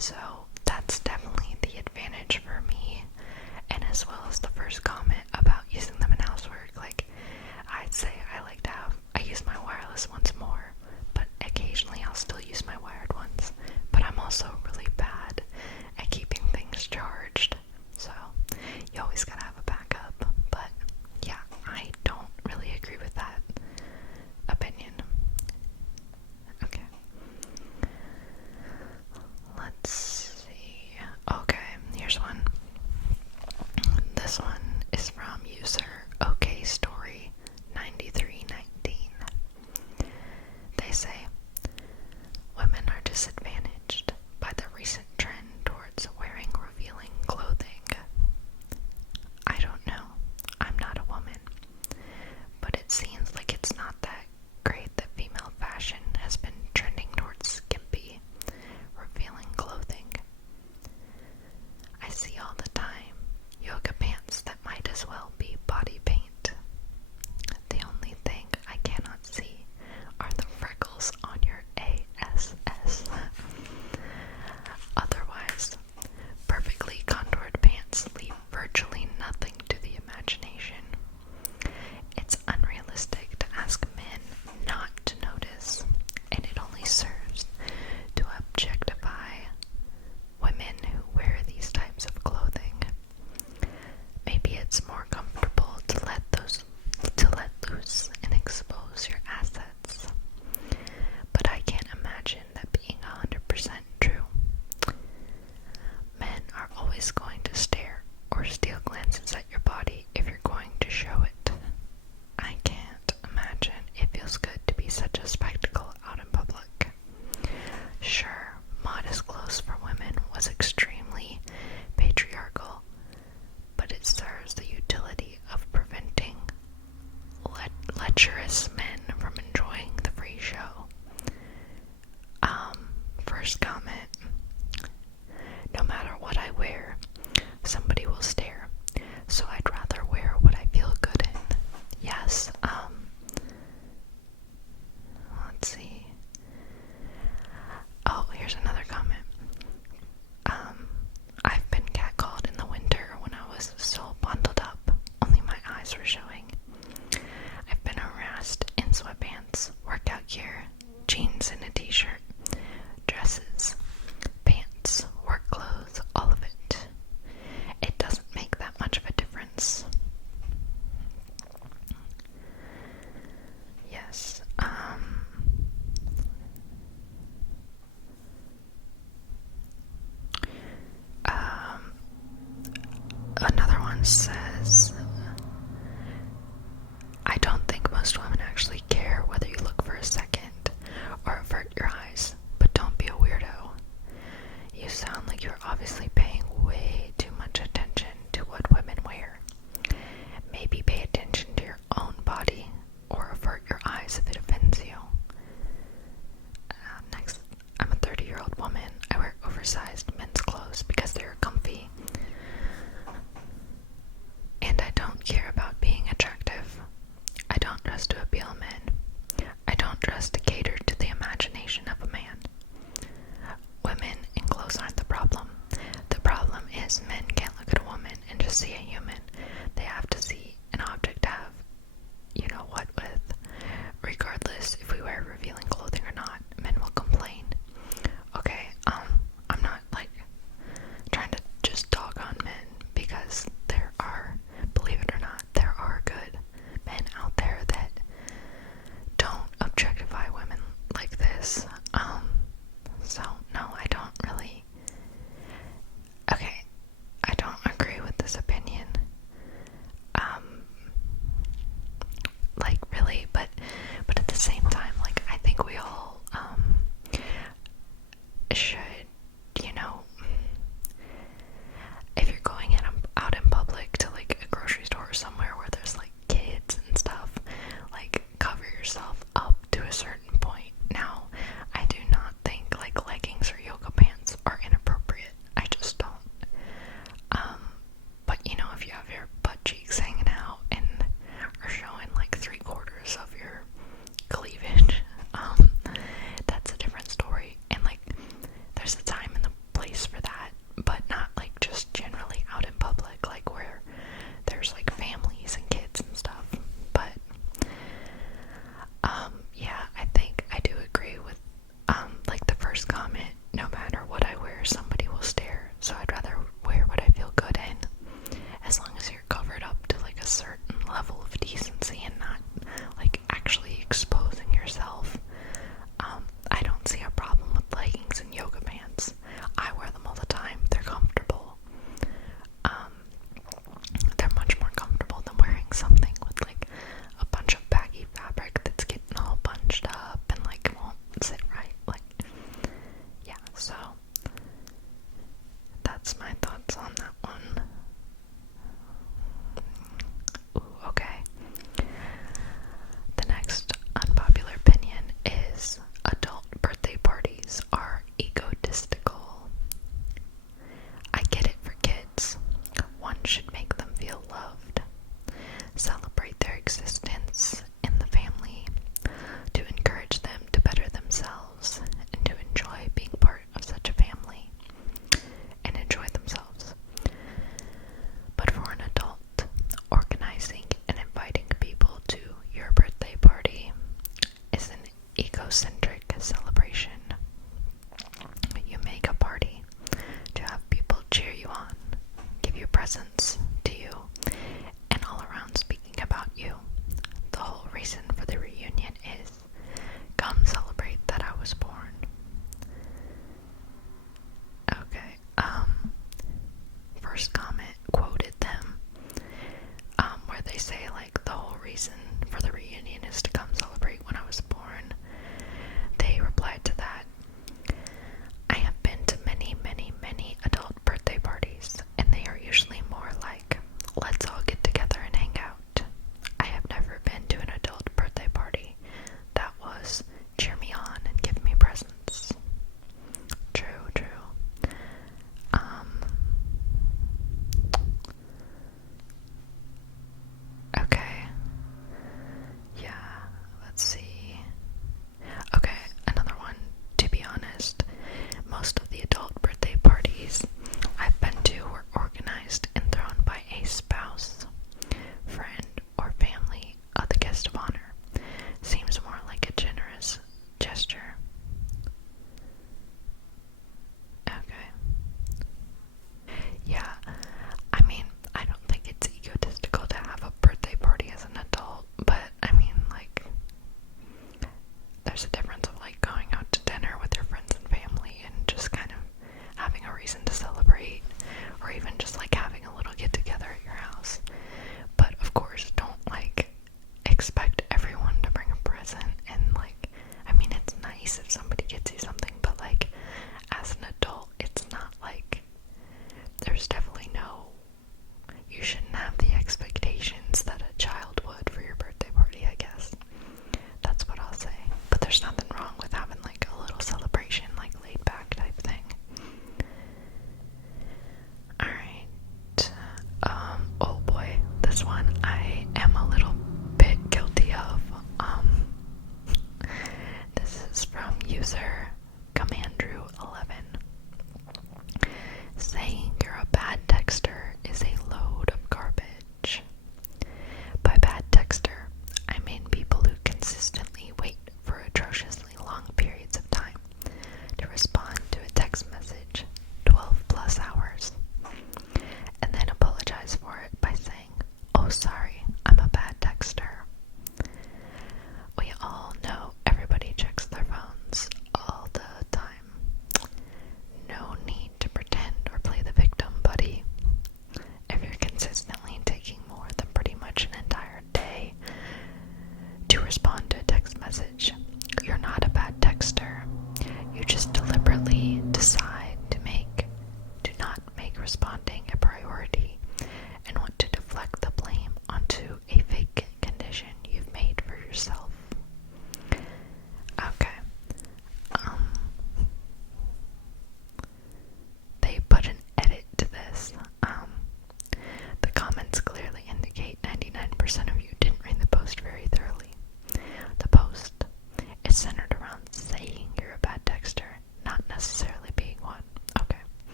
So that's definitely the advantage for me. And as well as the first comment about using them in housework, like, I'd say I use my wireless ones more, but occasionally I'll still use my wired ones. But I'm also really bad at keeping things charged, so you always gotta have a backup. But yeah, I don't really agree with that opinion. Okay. Let's see. Okay, here's one. This one is from user OKStory9319. They say, women are disadvantaged by the recent trend towards wearing revealing clothing. I don't know. I'm not a woman. But it seems like it's not that great that female fashion has been trending towards skimpy, revealing clothing. I see all the time yoga pants that might as well be body paint. The only thing I cannot see are the freckles on your ASS. Otherwise, perfectly contoured pants leave virtually nothing to the imagination. It's unrealistic to ask men not to notice, and it only serves to objectify women who wear these types of clothing. Maybe it's more comfortable to let loose and expose your assets. But I can't imagine that being 100% true. Men are always going to stare or steal glances at your body if you're going to show it. I can't imagine it feels good to be such a spectacle out in public. Sure, modest clothes for women was extremely patriarchal, but it serves the utility of preventing lecherous men from enjoying the free show. First comment. No matter what I wear, somebody will stare, so I'd rather wear what I feel good in. Yes, let's see. Oh, here's another comment. I've been catcalled in the winter when I was so bundled up, only my eyes were showing. I've been harassed in sweatpants, workout gear, jeans and a t-shirt, dresses, pants, work clothes, all of it. It doesn't make that much of a difference. Yes, another one says, I don't think most women actually care whether you look for a second or avert your eyes, but don't be a weirdo. You sound like you're obviously paying way too much attention to what women wear. Maybe pay attention to your own body or avert your eyes if it offends you. Next, I'm a 30-year-old woman. I wear oversized men's clothes because they're comfy. no matter what I wear, somebody will stare, so I'd rather wear what I feel good in, as long as you're covered up to like a certain level of decency and not like actually exposing yourself. I don't see a problem with leggings and yoga pants. I wear them all the time. They're comfortable. They're much more comfortable than wearing something with like a bunch of baggy fabric that's getting all bunched up and like won't sit right. Like, yeah, so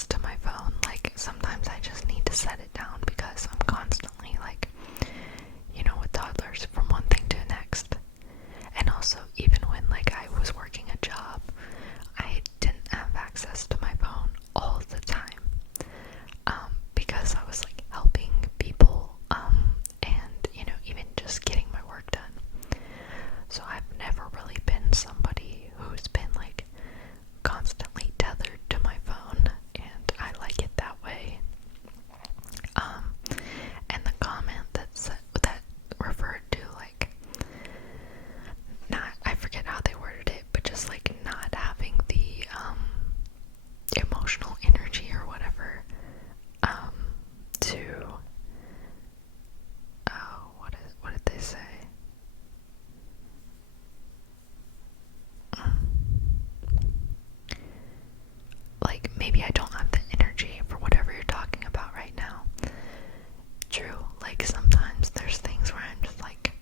access to my phone. Like, sometimes I just need to set it down because I'm constantly, like, with toddlers, from one thing to the next. And also, even when, like, I was working a job, I didn't have access to my phone all the time. Because I was, like, helping people, and, even just getting my work done. So I've never really been somebody who's been, like, constantly tethered to my phone, and I like it that way. And the comment that referred to, like, not, I forget how they worded it, but just, like, not having the, emotional energy or whatever, to, what did they say? Like, maybe I don't have the energy for whatever you're talking about right now. True, like, sometimes there's things where I'm just like,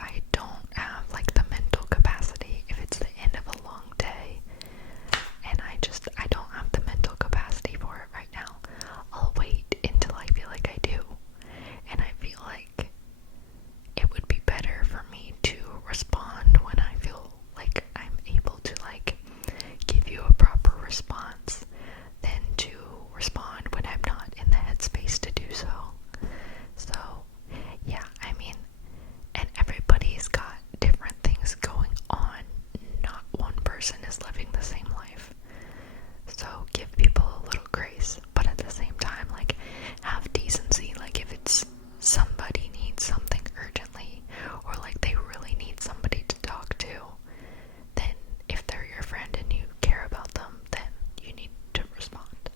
I don't have, like, the mental capacity if it's the end of a long day, and I don't have the mental capacity for it right now. I'll wait until I feel like I do, and I feel like it would be better for me to respond when I feel like I'm able to, like, give you a proper response than to respond when I'm not in the headspace to do so. So, yeah, I mean, and everybody's got different things going on. Not one person is living the same life. So give people a little grace, but at the same time, like, have decency. Like, if it's somebody needs something urgently, or like they really need somebody to talk to, then if they're your friend and you care about them, then you need to respond.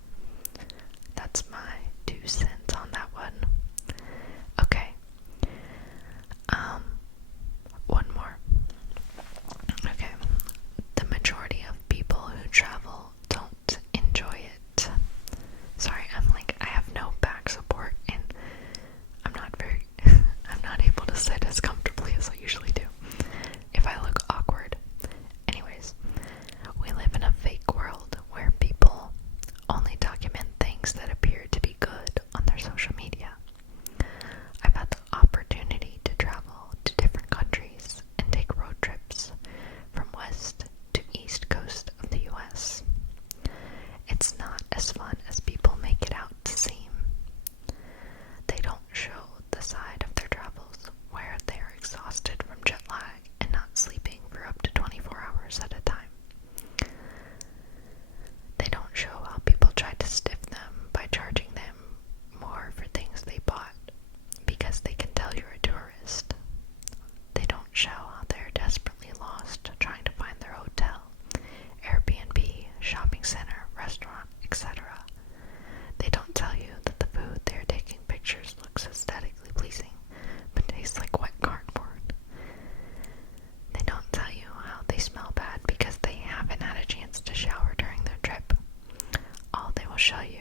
That's my 2 cents on that one. Okay. One more. Okay. The majority of people who travel don't enjoy it. Sorry, I have no back support, and I'm not able to sit as comfortably as I usually do if I look awkward. Anyways, we live in a fake world where people only document things that appear to be good on their social media. I've had the opportunity to travel to different countries and take road trips from west to east coast of the US. It's not as fun as people make it out to seem. They don't show the side of their travels where they are exhausted from jet lag and not sleeping for up to 24 hours at a time. They don't show how people tried to stiff them by charging them more for things they bought because they can tell you're a tourist. They don't show how they're desperately lost trying to find their hotel, Airbnb, shopping center, restaurant, etc. They don't tell you that the food they're taking pictures looks aesthetically pleasing, but tastes like wet cardboard. They don't tell you how they smell bad because they haven't had a chance to shower during their trip. All they will show you